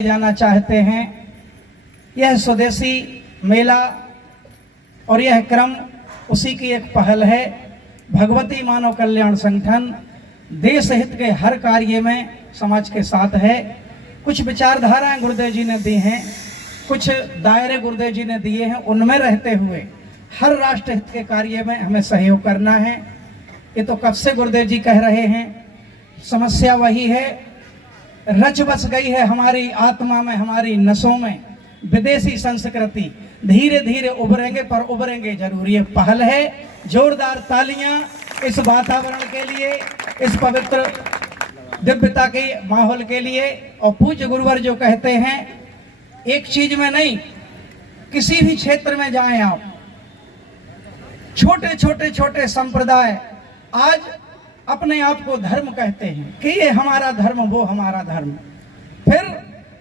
जाना चाहते हैं। यह स्वदेशी मेला और यह क्रम उसी की एक पहल है। भगवती मानव कल्याण संगठन देश हित के हर कार्य में समाज के साथ है। कुछ विचारधाराएं गुरुदेव जी ने दी हैं, कुछ दायरे गुरुदेव जी ने दिए हैं, उनमें रहते हुए हर राष्ट्र हित के कार्य में हमें सहयोग करना है। ये तो कब से गुरुदेव जी कह रहे हैं। समस्या वही है, रच बस गई है हमारी आत्मा में, हमारी नसों में विदेशी संस्कृति। धीरे धीरे उभरेंगे, पर उभरेंगे जरूर। ये पहल है। जोरदार तालियां इस वातावरण के लिए, इस पवित्र दिव्यता के माहौल के लिए। और पूज्य गुरुवर जो कहते हैं, एक चीज में नहीं, किसी भी क्षेत्र में जाएं आप, छोटे छोटे छोटे संप्रदाय आज अपने आप को धर्म कहते हैं कि ये हमारा धर्म, वो हमारा धर्म। फिर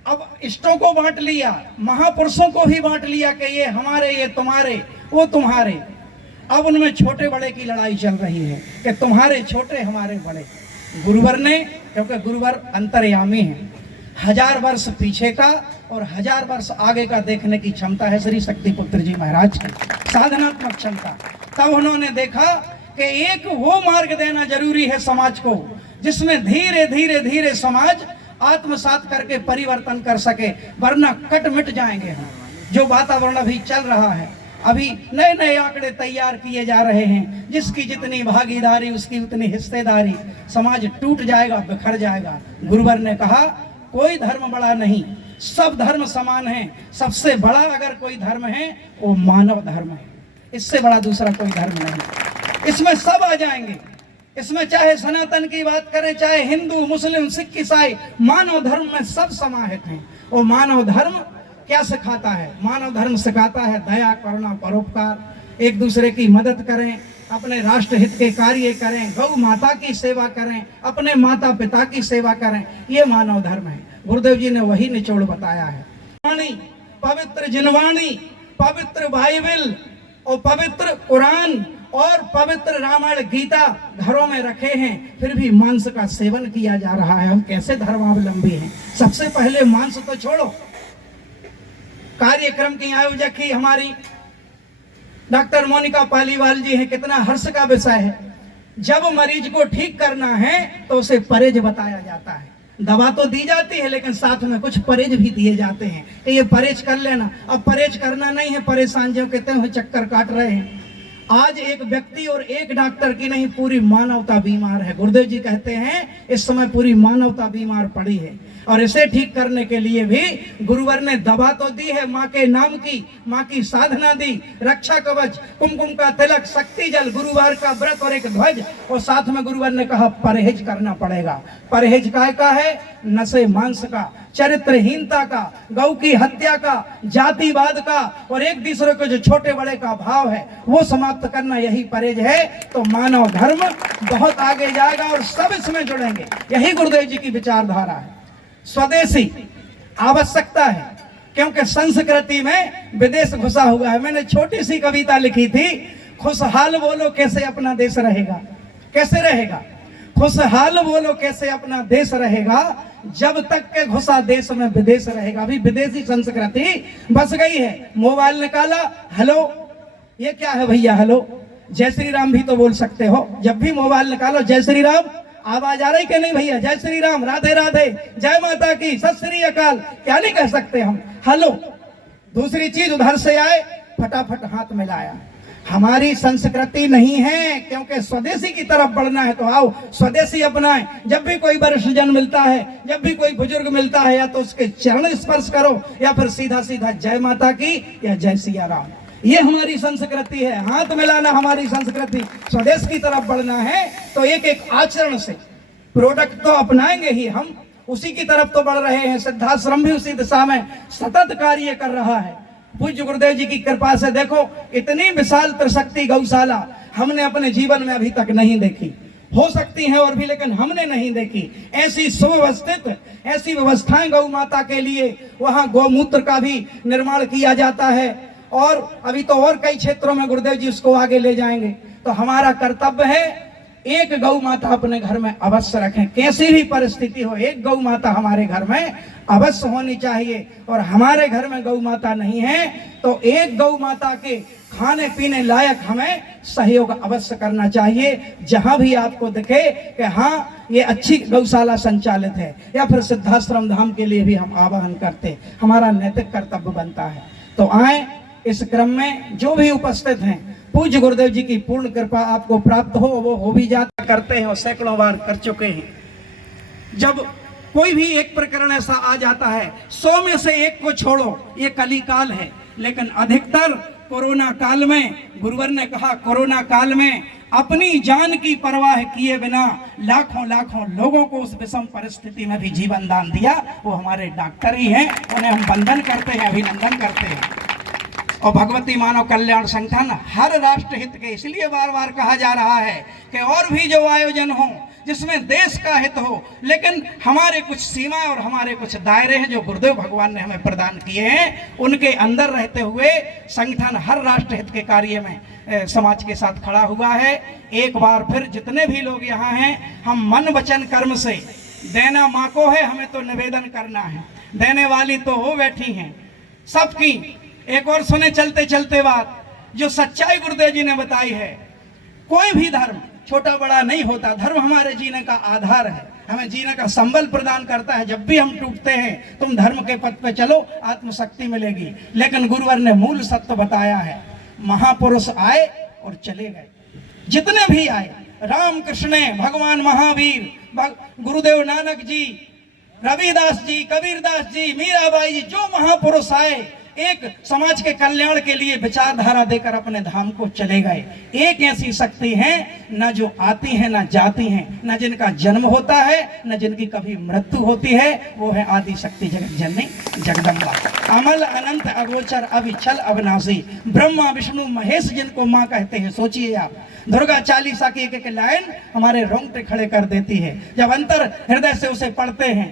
अब इष्टों को बांट लिया, महापुरुषों को भी बांट लिया कि ये हमारे, ये तुम्हारे, वो तुम्हारे। अब उनमें छोटे बड़े की लड़ाई चल रही है कि तुम्हारे छोटे, हमारे बड़े। गुरुवर ने, क्योंकि गुरुवर अंतर्यामी है, 1000 वर्ष पीछे का और 1000 वर्ष आगे का देखने की क्षमता है श्री शक्ति पुत्र जी महाराज की, साधनात्मक क्षमता। तब उन्होंने देखा कि एक वो मार्ग देना जरूरी है समाज को जिसमें धीरे धीरे धीरे समाज आत्मसात करके परिवर्तन कर सके, वरना कट मिट जाएंगे हम। जो वातावरण अभी चल रहा है, अभी नए नए आंकड़े तैयार किए जा रहे हैं, जिसकी जितनी भागीदारी उसकी उतनी हिस्सेदारी। समाज टूट जाएगा, बिखर जाएगा। गुरुवर ने कहा कोई धर्म बड़ा नहीं, सब धर्म समान है। सबसे बड़ा अगर कोई धर्म है वो मानव धर्म है, इससे बड़ा दूसरा कोई धर्म नहीं। इसमें सब आ जाएंगे। इसमें चाहे सनातन की बात करें, चाहे हिंदू, मुस्लिम, सिख, ईसाई, मानव धर्म में सब समाहित हैं। और मानव धर्म क्या सिखाता है? मानव धर्म सिखाता है दया, करुणा, परोपकार, एक दूसरे की मदद करें, अपने राष्ट्र हित के कार्य करें, गौ माता की सेवा करें, अपने माता पिता की सेवा करें। ये मानव धर्म है। गुरुदेव जी ने वही निचोड़ बताया है। पवित्र जिनवाणी, पवित्र बाइबल और पवित्र कुरान और पवित्र रामायण गीता घरों में रखे हैं, फिर भी मांस का सेवन किया जा रहा है। हम कैसे धर्मावलंबी हैं? सबसे पहले मांस तो छोड़ो। कार्यक्रम की आयोजक ही हमारी डॉक्टर मोनिका पालीवाल जी हैं। कितना हर्ष का विषय है। जब मरीज को ठीक करना है तो उसे परहेज बताया जाता है। दवा तो दी जाती है, लेकिन साथ में कुछ परहेज भी दिए जाते हैं कि ये परहेज कर लेना। अब परहेज करना नहीं है, परेशान जो कहते हैं चक्कर काट रहे हैं। आज एक व्यक्ति और एक डॉक्टर की नहीं, पूरी मानवता बीमार है। गुरुदेव जी कहते हैं इस समय पूरी मानवता बीमार पड़ी है, और इसे ठीक करने के लिए भी गुरुवर ने दवा तो दी है, माँ के नाम की, माँ की साधना दी, रक्षा कवच, कुमकुम का तिलक, शक्ति जल, गुरुवार का व्रत और एक ध्वज। और साथ में गुरुवर ने कहा परहेज करना पड़ेगा। परहेज काय का है? नशे मांस का, चरित्रहीनता का, गौ की हत्या का, जातिवाद का, और एक दूसरे को जो छोटे बड़े का भाव है वो समाप्त करना, यही परहेज है। तो मानव धर्म बहुत आगे जाएगा और सब इसमें जुड़ेंगे। यही गुरुदेव जी की विचारधारा है। स्वदेशी आवश्यकता है, क्योंकि संस्कृति में विदेश घुसा हुआ है। मैंने छोटी सी कविता लिखी थी, खुशहाल बोलो कैसे अपना देश रहेगा। कैसे रहेगा? खुशहाल बोलो कैसे अपना देश रहेगा, जब तक के घुसा देश में विदेश रहेगा। अभी विदेशी संस्कृति बस गई है। मोबाइल निकाला, हेलो, ये क्या है भैया? हेलो। जय श्री राम भी तो बोल सकते हो। जब भी मोबाइल निकालो, जय श्री राम, आवाज आ रही कि नहीं भैया? जय श्री राम, राधे राधे, जय माता की, सत श्री अकाल, क्या नहीं कह सकते हम? हेलो। दूसरी चीज उधर से आए, फटाफट हाथ मिलाया। हमारी संस्कृति नहीं है, क्योंकि स्वदेशी की तरफ बढ़ना है तो आओ स्वदेशी अपनाएं। जब भी कोई वरिष्ठजन मिलता है, जब भी कोई बुजुर्ग मिलता है, या तो उसके चरण स्पर्श करो, या फिर सीधा सीधा जय माता की या जय सिया राम। ये हमारी संस्कृति है। हाथ मिलाना हमारी संस्कृति। स्वदेश की तरफ बढ़ना है तो एक एक आचरण से, प्रोडक्ट तो अपनाएंगे ही हम, उसी की तरफ तो बढ़ रहे हैं। सिद्धाश्रम भी उसी दिशा में सतत कार्य कर रहा है। पूज्य गुरुदेव जी की कृपा से देखो, इतनी विशाल त्रिशक्ति गौशाला हमने अपने जीवन में अभी तक नहीं देखी। हो सकती है और भी, लेकिन हमने नहीं देखी। ऐसी सुव्यवस्थित, ऐसी व्यवस्थाएं गौ माता के लिए। वहां गौमूत्र का भी निर्माण किया जाता है, और अभी तो और कई क्षेत्रों में गुरुदेव जी उसको आगे ले जाएंगे। तो हमारा कर्तव्य है एक गौ माता अपने घर में अवश्य रखें, कैसी भी परिस्थिति हो एक गौ माता हमारे घर में अवश्य होनी चाहिए। और हमारे घर में गौ माता नहीं है तो एक गौ माता के खाने पीने लायक हमें सहयोग अवश्य करना चाहिए। जहां भी आपको दिखे कि हाँ ये अच्छी गौशाला संचालित है या फिर सिद्धाश्रम धाम के लिए भी हम आह्वान करते, हमारा नैतिक कर्तव्य बनता है। तो आए इस क्रम में जो भी उपस्थित हैं, पूज्य गुरुदेव जी की पूर्ण कृपा आपको प्राप्त हो, वो हो भी जाता करते हैं और सैकड़ों बार कर चुके हैं। जब कोई भी एक प्रकरण ऐसा आ जाता है, 100 में से एक को छोड़ो, ये कली काल है, लेकिन अधिकतर कोरोना काल में गुरुवर ने कहा कोरोना काल में अपनी जान की परवाह किए बिना लाखों लाखों लोगों को उस विषम परिस्थिति में भी जीवन दान दिया, वो हमारे डॉक्टर ही हैं। उन्हें हम वंदन करते हैं, अभिनंदन करते हैं। और भगवती मानव कल्याण संगठन हर राष्ट्र हित के, इसलिए बार बार कहा जा रहा है कि और भी जो आयोजन हो जिसमें देश का हित हो, लेकिन हमारे कुछ सीमाएं और हमारे कुछ दायरे हैं जो गुरुदेव भगवान ने हमें प्रदान किए हैं, उनके अंदर रहते हुए संगठन हर राष्ट्र हित के कार्य में समाज के साथ खड़ा हुआ है। एक बार फिर जितने भी लोग यहाँ हैं, हम मन वचन कर्म से, देना माँ को है, हमें तो निवेदन करना है, देने वाली तो वो बैठी हैं सबकी। एक और सुने चलते चलते बात, जो सच्चाई गुरुदेव जी ने बताई है, कोई भी धर्म छोटा बड़ा नहीं होता, धर्म हमारे जीने का आधार है, हमें जीने का संबल प्रदान करता है। जब भी हम टूटते हैं तुम धर्म के पथ पे चलो, आत्मशक्ति मिलेगी। लेकिन गुरुवर ने मूल सत्य बताया है, महापुरुष आए और चले गए, जितने भी आए, राम कृष्ण, भगवान महावीर, गुरुदेव नानक जी, रविदास जी, कबीरदास जी, मीराबाई जी, जो महापुरुष आए एक समाज के कल्याण के लिए विचारधारा देकर अपने धाम को चले गए। एक ऐसी शक्ति है न जो आती है न जाती है, न जिनका जन्म होता है न जिनकी कभी मृत्यु होती है, वो है आदि शक्ति जगत जननी जगदम्बा। अमल अनंत अगोचर अविचल अविनाशी, ब्रह्मा विष्णु महेश जिनको माँ कहते हैं। सोचिए आप, दुर्गा चालीसा की एक एक लाइन हमारे रोंगटे खड़े कर देती है जब अंतर हृदय से उसे पढ़ते हैं।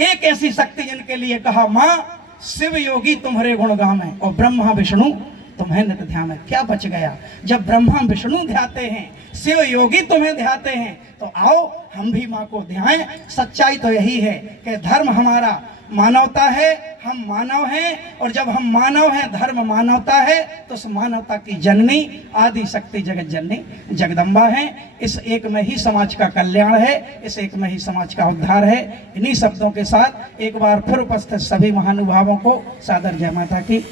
एक ऐसी शक्ति जिनके लिए कहा माँ, शिव योगी तुम्हारे गुण गाम है और ब्रह्मा विष्णु तुम्हें नित ध्यान है। क्या बच गया? जब ब्रह्मा विष्णु ध्याते हैं, शिव योगी तुम्हें ध्याते हैं, तो आओ हम भी माँ को ध्याएं। सच्चाई तो यही है कि धर्म हमारा मानवता है, हम मानव हैं, और जब हम मानव हैं, धर्म मानवता है, तो उस मानवता की जननी आदि शक्ति जगत जननी जगदम्बा है। इस एक में ही समाज का कल्याण है, इस एक में ही समाज का उद्धार है। इन्हीं शब्दों के साथ एक बार फिर उपस्थित सभी महानुभावों को सादर जय माता की।